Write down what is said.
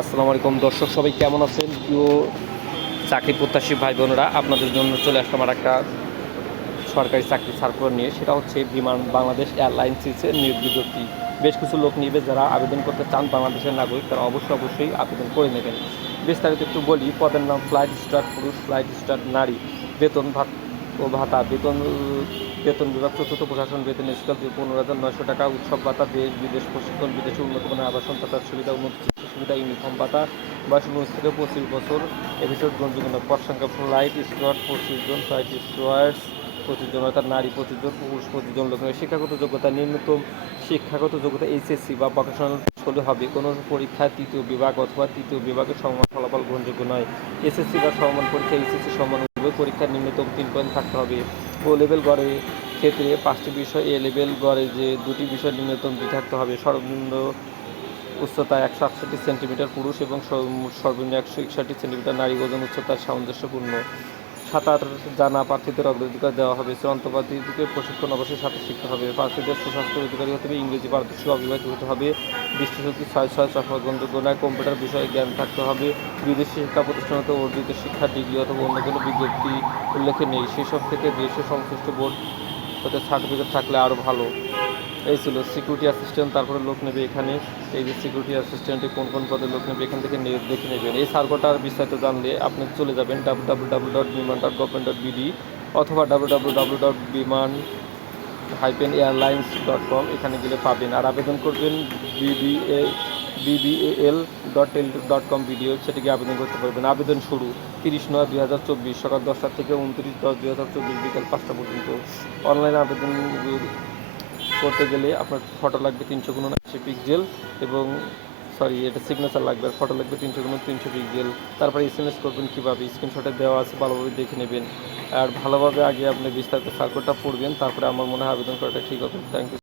আসসালামু আলাইকুম দর্শক, সবাই কেমন আছেন? প্রিয় চাকরি প্রত্যাশী ভাই বোনেরা, আপনাদের জন্য চলে আসলাম আর একটা সরকারি চাকরি সার্কুলার নিয়ে। সেটা হচ্ছে বিমান বাংলাদেশ এয়ারলাইন্সের নিয়োগ বিজ্ঞপ্তি। বেশ কিছু লোক নিবে যারা আবেদন করতে চান, বাংলাদেশের নাগরিক, তারা অবশ্যই আবেদন করে নেবেন। বিস্তারিত একটু বলি। পদের নাম ফ্লাইট স্টার্ট পুরুষ, ফ্লাইট স্টার্ট নারী। বেতন ভাতা বেতন বিভাগ চতুর্থ প্রশাসন বেতন স্কেল 15,900 টাকা। উৎসব ভাতা, দেশ বিদেশ প্রশিক্ষণ, বিদেশে উন্নত মানের আবাসন তথা সুবিধা, উন্নত চিকিৎসা সুবিধা, ইউনিফর্ম ভাতা। বয়স 19 থেকে 25 বছর। এভিসের গ্রহণযোগ্য পদ সংখ্যা ফ্লাইট স্টুয়ার্ড 25 জন, ফ্লাইট স্টুয়ার্ডস 25 জন, অর্থাৎ নারী 25 জন, পুরুষ 25 জন লোক। শিক্ষাগত যোগ্যতা ন্যূনতম শিক্ষাগত যোগ্যতা এইচএসসি বা ভোকেশনাল হলে হবে। কোনো পরীক্ষা তৃতীয় বিভাগ অথবা তৃতীয় বিভাগের সমমান ফলাফল গ্রহণযোগ্য নয়। এসএসসি বা সমমান পরীক্ষা এইচএসসি সমমান পরীক্ষার নিম্নতম 3 পয়েন্ট থাকতে হবে। ও লেভেল গড়ে ক্ষেত্রে 5টি বিষয়, এ লেভেল গড়ে যে 2টি বিষয় নিম্নতম 2 থাকতে হবে। সর্বনিম্ন উচ্চতা 168 সেন্টিমিটার পুরুষ এবং সর্বনিম্ন 161 সেন্টিমিটার নারী। ওজন উচ্চতার সামঞ্জস্যপূর্ণ। সাঁতার জানা প্রার্থীদের অগ্রাধিকার দেওয়া হবে। চূড়ান্ত প্রার্থীদেরকে প্রশিক্ষণ অবশ্যই সাথে শিখতে হবে। প্রার্থীদের সুস্বাস্থ্যের অধিকারী হতে হবে, ইংরেজি পারদর্শী, অবিবাহিত হতে হবে, দৃষ্টিশক্তি 6/6 চশমা গ্রহণযোগ্য নয়, কম্পিউটার বিষয়ে জ্ঞান থাকতে হবে। বিদেশি শিক্ষা প্রতিষ্ঠান হতে অর্জিত শিক্ষা ডিগ্রি অথবা অন্য কোনো বিজ্ঞপ্তি উল্লেখে নেই। সেসব থেকে দেশের সংশ্লিষ্ট বোর্ড হতে সার্টিফিকেট থাকলে আরও ভালো। এই ছিল সিকিউরিটি অ্যাসিস্ট্যান্ট, তারপরে লোক নেবে এখানে। এই যে সিকিউরিটি অ্যাসিস্ট্যান্টে কোন পদে লোক নেবে এখান থেকে দেখে নেবেন। এই সার্কুলারটার বিস্তারিত জানলে আপনি চলে যাবেন www.biman.government.bd অথবা www.biman-airlines.com, এখানে গেলে পাবেন। আর আবেদন করবেন bbal.tel.com বিডি ওয়েবসাইটে গিয়ে আবেদন করতে পারবেন। আবেদন শুরু 30/9/2024 সকাল 10টা থেকে 29/10/2024 বিকাল 5টা পর্যন্ত। অনলাইনে আবেদন করতে গেলে আপনার ফটো লাগবে 300x300 পিক্সেল এবং এটা সিগনেচার লাগবে। আর ফটো লাগবে 300x300 পিক্সেল। তারপরে SMS করবেন কীভাবে, স্ক্রিনশটে দেওয়া আছে, ভালোভাবে দেখে নেবেন। আর ভালোভাবে আগে আপনি বিস্তারিত সার্কুলারটা পড়বেন, তারপরে আমার মনে হয় আবেদন করাটা ঠিক হবে। Thank you.